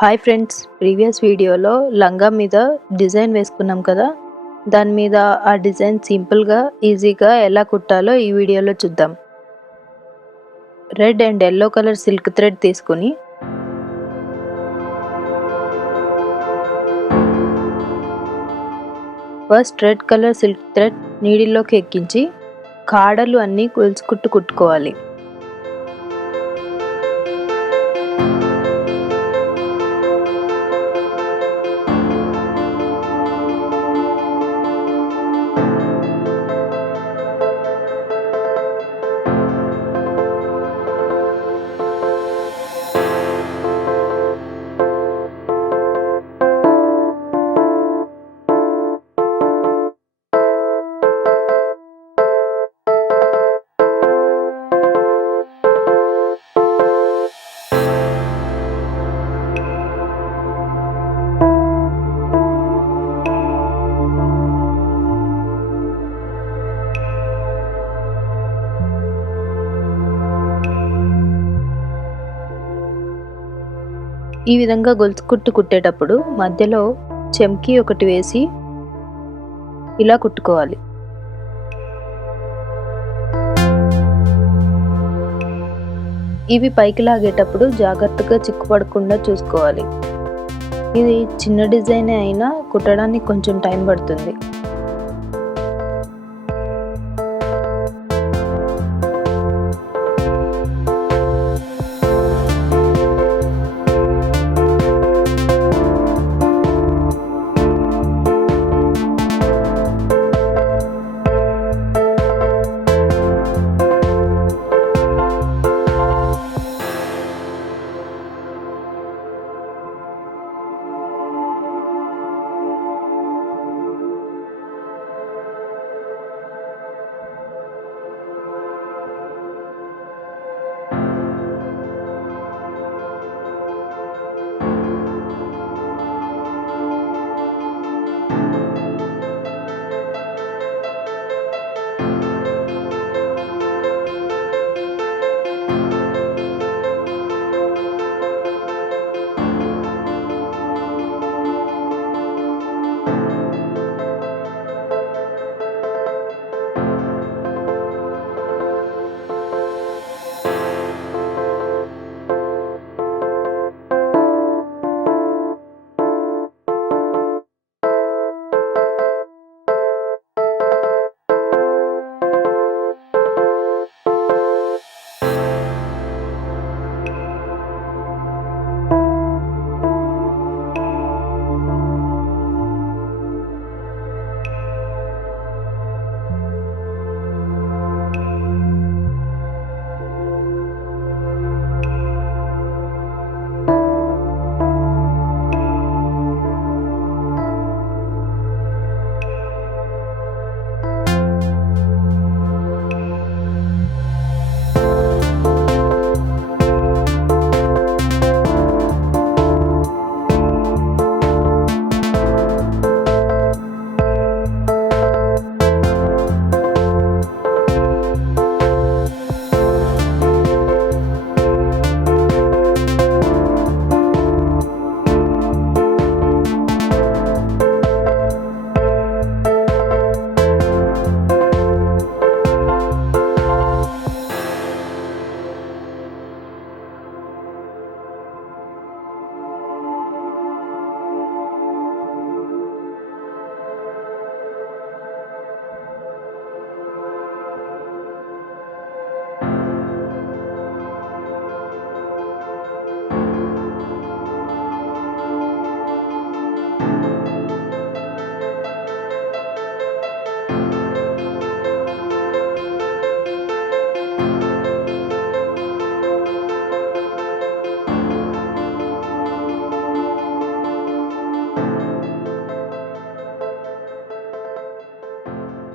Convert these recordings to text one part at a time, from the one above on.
Hi friends, previous వీడియోలో లంగా మీద డిజైన్ వేసుకున్నాం కదా. దాని మీద ఆ డిజైన్ సింపుల్గా ఈజీగా ఎలా కుట్టాలో ఈ వీడియోలో చూద్దాం. Red and yellow colour silk thread తీసుకుని first red colour silk thread నీడిల్లోకి ఎక్కించి కాడలు అన్నీ కుట్టుకోవాలి. ఈ విధంగా గొలుసు కుట్టేటప్పుడు మధ్యలో చెమ్కీ ఒకటి వేసి ఇలా కుట్టుకోవాలి. ఇవి పైకి లాగేటప్పుడు జాగ్రత్తగా చిక్కుపడకుండా చూసుకోవాలి. ఇది చిన్న డిజైన్ అయినా కుట్టడానికి కొంచెం టైం పడుతుంది.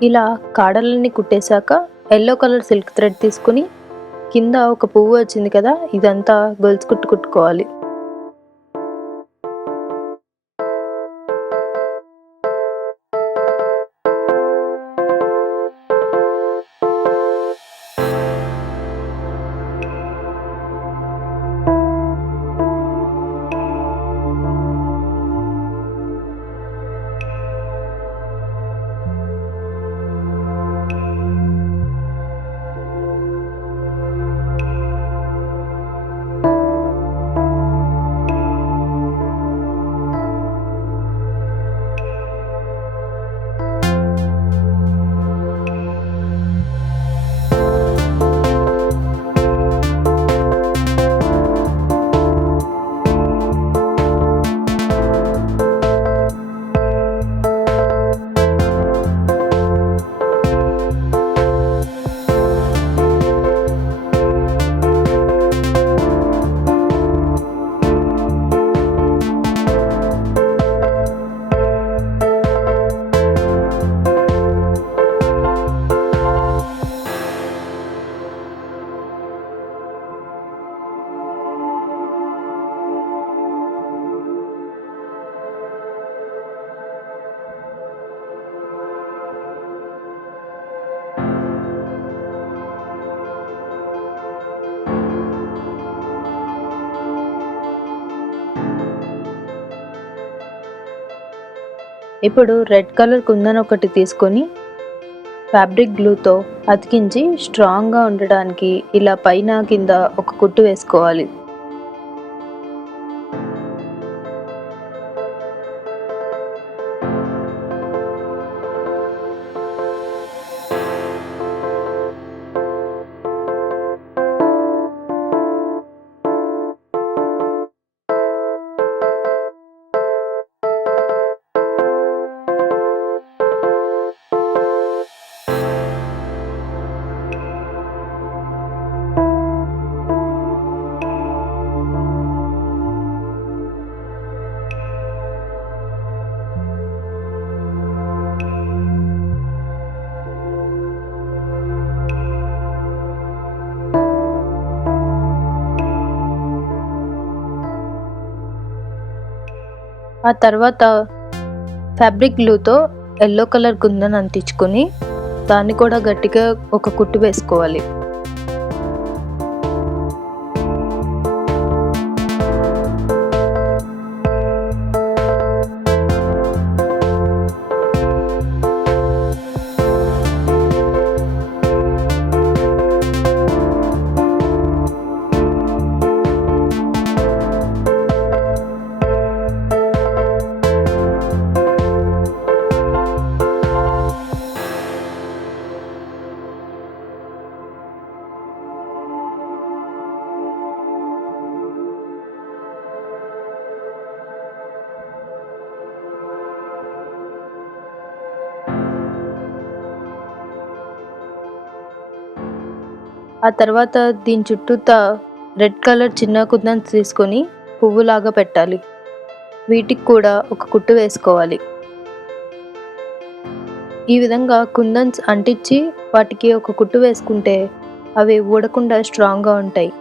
ఇలా కాడలన్నీ కుట్టేశాక ఎల్లో కలర్ సిల్క్ థ్రెడ్ తీసుకుని కింద ఒక పువ్వు వచ్చింది కదా, ఇదంతా గొలుసు కుట్టుకోవాలి. ఇప్పుడు రెడ్ కలర్ కుందన్ ఒకటి తీసుకొని ఫ్యాబ్రిక్ గ్లూతో అతికించి స్ట్రాంగ్గా ఉండడానికి ఇలా పైన కింద ఒక కుట్టు వేసుకోవాలి. ఆ తర్వాత ఫ్యాబ్రిక్ గ్లూతో ఎల్లో కలర్ కుందన్ అంటించుకొని దాన్ని కూడా గట్టిగా ఒక కుట్టు వేసుకోవాలి. ఆ తర్వాత దీని చుట్టూతా రెడ్ కలర్ చిన్న కుందన్స్ తీసుకొని పువ్వులాగా పెట్టాలి. వీటికి కూడా ఒక కుట్టు వేసుకోవాలి. ఈ విధంగా కుందన్స్ అంటించి వాటికి ఒక కుట్టు వేసుకుంటే అవి ఊడకుండా స్ట్రాంగ్గా ఉంటాయి.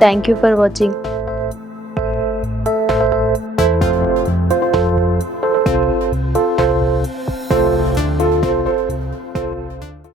Thank you for watching.